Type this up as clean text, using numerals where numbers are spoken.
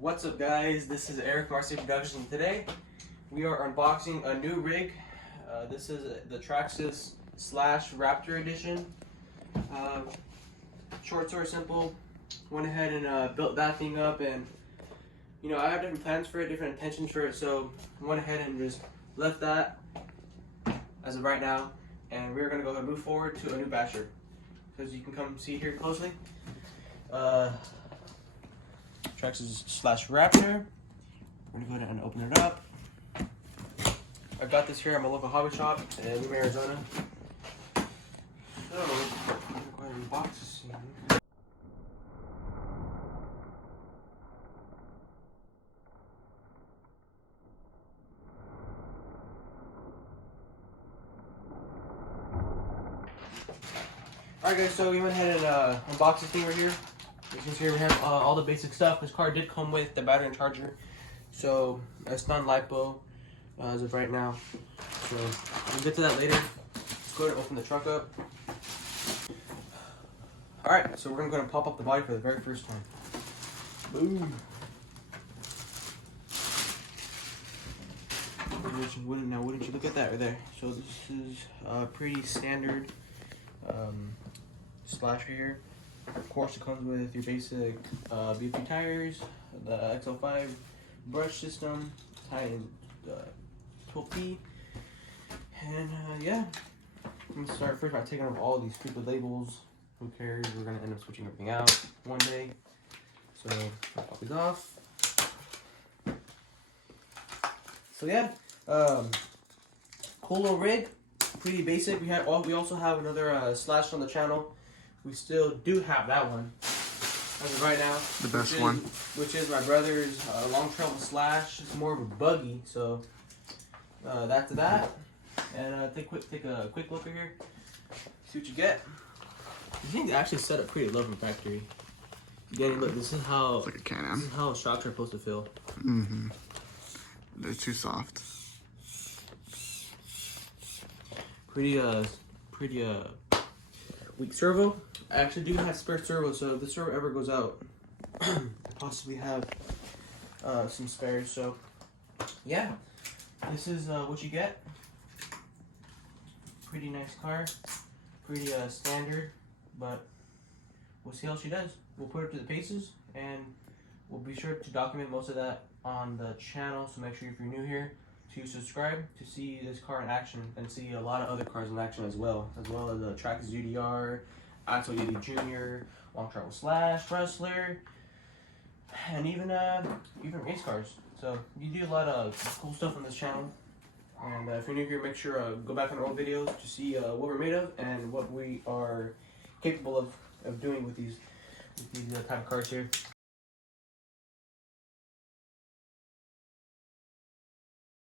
What's up, guys? This is Eric Marcy Productions. Today we are unboxing a new rig. This is the Traxxas / Raptor edition. Short, story simple. Went ahead and built that thing up, and you know I have different plans for it, different intentions for it. So I went ahead and just left that as of right now, and we're gonna go ahead and move forward to a new basher. As you can come see here closely. Traxxas / Raptor. We're gonna go ahead and open it up. I got this here at my local hobby shop in Lima, Arizona. So, I'm gonna go ahead and box this thing. Alright guys, so we went ahead and unboxed this thing right here. You can see here we have all the basic stuff. This car did come with the battery and charger, so it's non-lipo as of right now. So we'll get to that later. Let's go ahead and open the truck up. Alright, so we're gonna go ahead and pop up the body for the very first time. Boom. Wouldn't you look at that right there? So this is a pretty standard slasher here. Of course, it comes with your basic B3 tires, the XL5 brush system, Titan 12P, and yeah. I'm gonna start first by taking off all these stupid labels. Who cares? We're gonna end up switching everything out one day. So I'll pop these off. So yeah, cool little rig, pretty basic. We also have another slash on the channel. We still do have that one as of right now. The best one. Which is my brother's long travel slash. It's more of a buggy, so that's that. And take a quick look here. See what you get. These things actually set up pretty low from factory. Danny, look, this is how it's like a Can-Am. This is how shocks are supposed to feel. Mm-hmm. They're too soft. Pretty weak servo. I actually do have spare servo, so if the servo ever goes out, I possibly have some spares. So yeah, this is what you get. Pretty nice car, pretty standard, but we'll see how she does. We'll put her to the paces, and we'll be sure to document most of that on the channel. So make sure if you're new here to subscribe to see this car in action and see a lot of other cars in action as well as the Traxxas UDR, Axel UD Junior, Long Travel Slash, Wrestler, and even race cars. So you do a lot of cool stuff on this channel. And if you're new here, make sure go back on our old videos to see what we're made of and what we are capable of doing with these type of cars here.